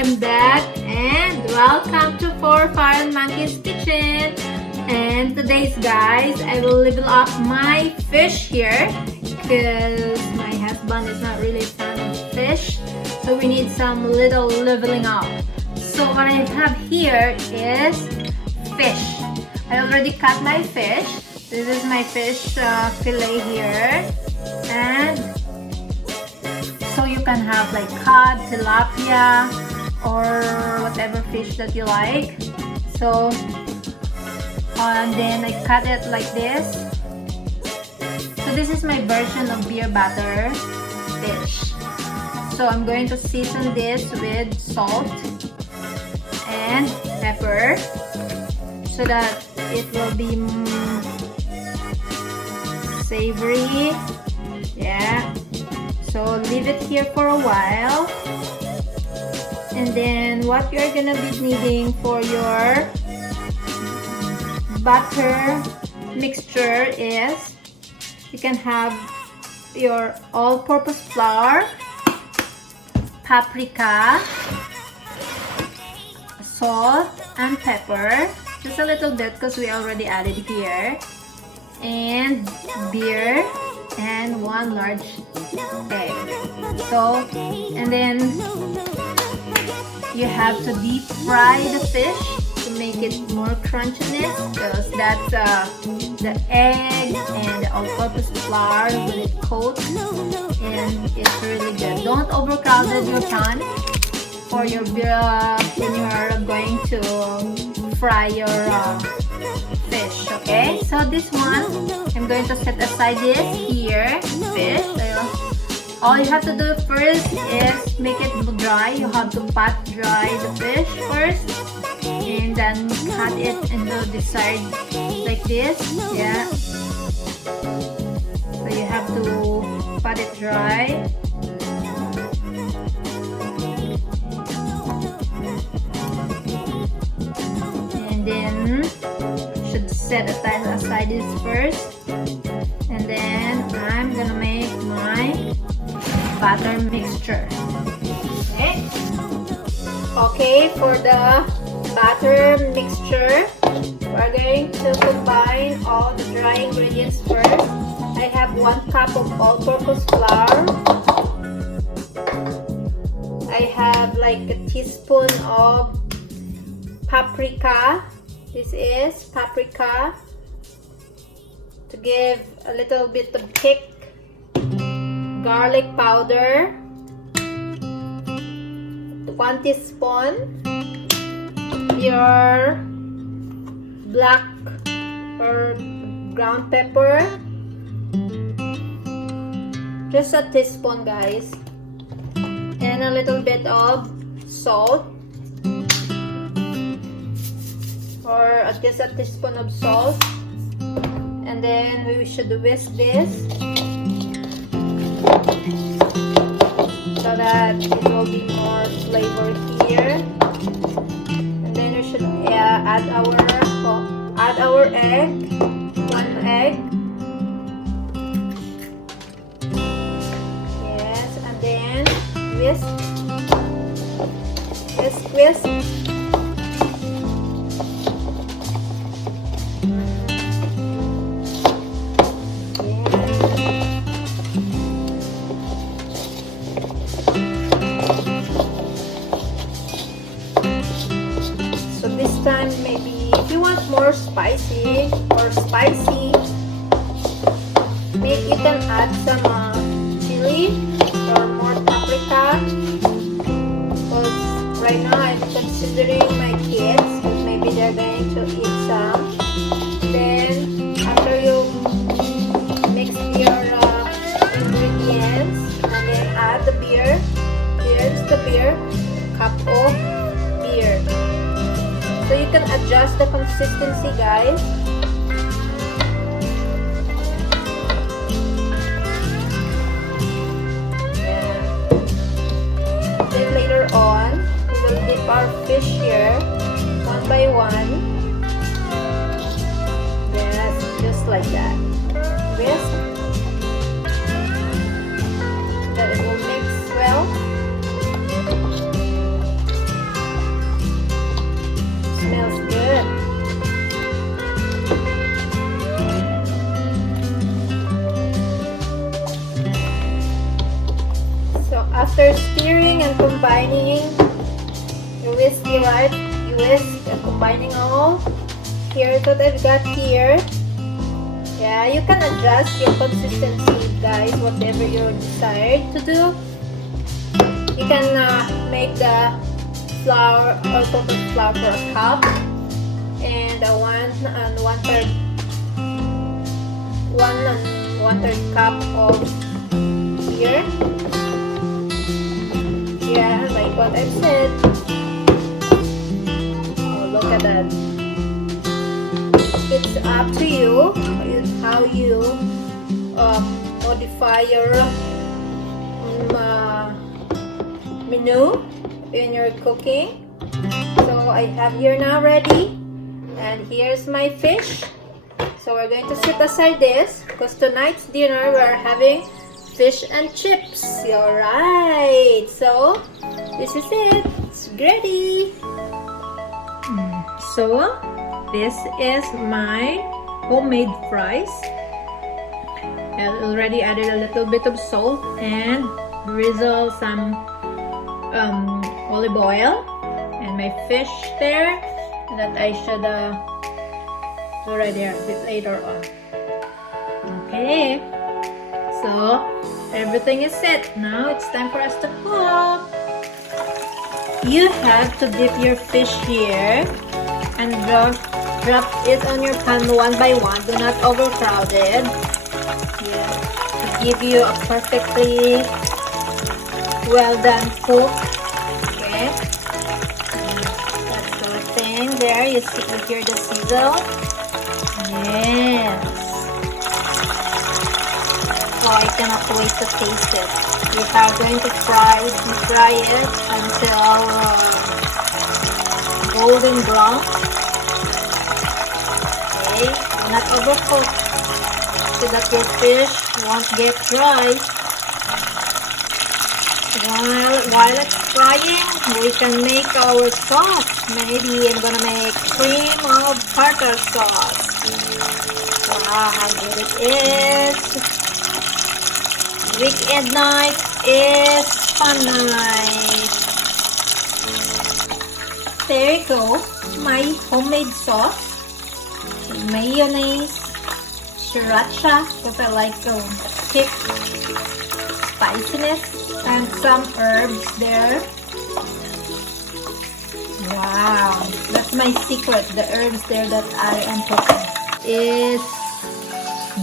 I'm back and welcome to Four Fire Monkeys Kitchen. And today's guys, I will level up my fish here because my husband is not really a fan of fish, so we need some little leveling up. So what I have here is fish. I already cut my fish. This is my fish fillet here, and so you can have like cod, tilapia, or whatever fish that you like. So and then I cut it like this. So this is my version of beer batter fish. So I'm going to season this with salt and pepper so that it will be savory. Yeah. So leave it here for a while. And then what you're gonna be needing for your butter mixture is you can have your all-purpose flour, paprika, salt and pepper, just a little bit because we already added here, and beer, and one large egg. So, and then you have to deep fry the fish to make it more crunchiness, because that's the egg and the all-purpose flour will coat, and it's really good. Don't overcrowd your pan for your when you are going to fry your fish. Okay, so this one I'm going to set aside this here fish. All you have to do first is make it dry. You have to pat dry the fish first, and then cut it into the side like this. Yeah, so you have to pat it dry. And then should set aside this first, and then I'm gonna make my batter mixture. Okay, for the batter mixture, we're going to combine all the dry ingredients first. I have 1 cup of all-purpose flour. I have like a teaspoon of paprika. This is paprika to give a little bit of kick. Garlic powder, 1 teaspoon. Your black or ground pepper, just a teaspoon guys, and a little bit of salt, or just a teaspoon of salt. And then we should whisk this so that it will be more flavor here. And then we should add our egg, 1 egg. Yes, and then whisk. So this time, maybe if you want more spicy, maybe you can add some chili or more paprika. Because right now I'm considering my kids, because maybe they're going to eat some. Then after you mix your ingredients, and then add the beer. Here's the beer, cup of beer. So you can adjust the consistency guys. Then later on, we will dip our fish here, 1 by 1. Yes, just like that. Whisk. So that it will mix well. after stirring and combining, you whisk, right? You whisk and combining all. Here's what I've got here. Yeah, you can adjust your consistency, guys, whatever you decide to do. You can make the flour or coconut flour for a cup, and one third cup of beer. Yeah, like what I've said. Oh, look at that. It's up to you how you modify your menu in your cooking. So I have here now ready, and here's my fish. So we're going to set aside this because tonight's dinner we're having fish and chips. Alright, so this is it. It's ready. So this is my homemade fries. I already added a little bit of salt and drizzle some olive oil, and my fish there that I should do ready a bit later on. Okay, so everything is set. Now it's time for us to cook. You have to dip your fish here and drop it on your pan one by one. Do not overcrowd it. Yeah, to give you a perfectly well done cook. Okay, that's the thing there. You hear the sizzle. Yes. Oh, I cannot wait to taste it. We are going to fry it until golden brown. Okay, do not overcook so that your fish won't get dry. While it's frying, we can make our sauce. Maybe I'm gonna make cream of tartar sauce. Wow, how good it is! Weekend night is fun night. There you go, my homemade sauce. Mayonnaise, sriracha, because I like to kick spiciness, and some herbs there. Wow, that's my secret. The herbs there that I am putting is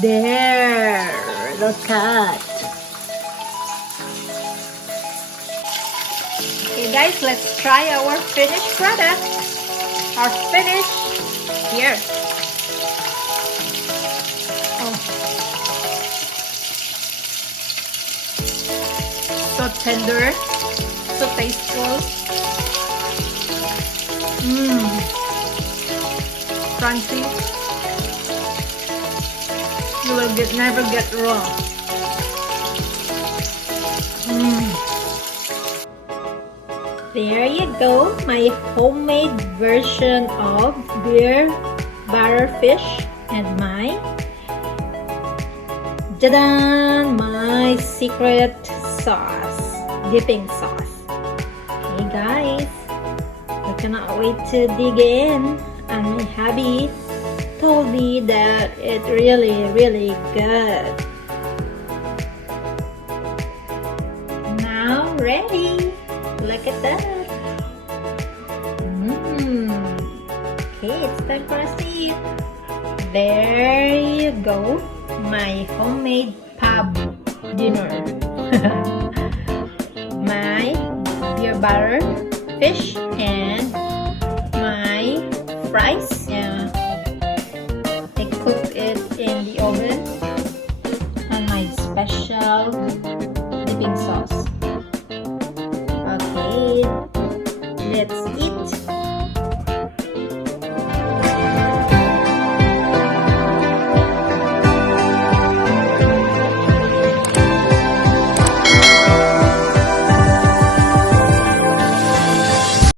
there. Look at. Okay guys, let's try our finished product. Our finish here. Oh, so tender, so tasteful. Crunchy. You will never get wrong. There you go, my homemade version of beer batter fish and my my secret sauce, dipping sauce. Hey guys, I cannot wait to dig in, and my hubby told me that it's really good. Now ready. Look at that. Okay, it's time for us to eat. There you go, my homemade pub dinner. My beer batter fish and my fries. Yeah, I cooked it in the oven on my special dipping sauce. Okay, let's eat.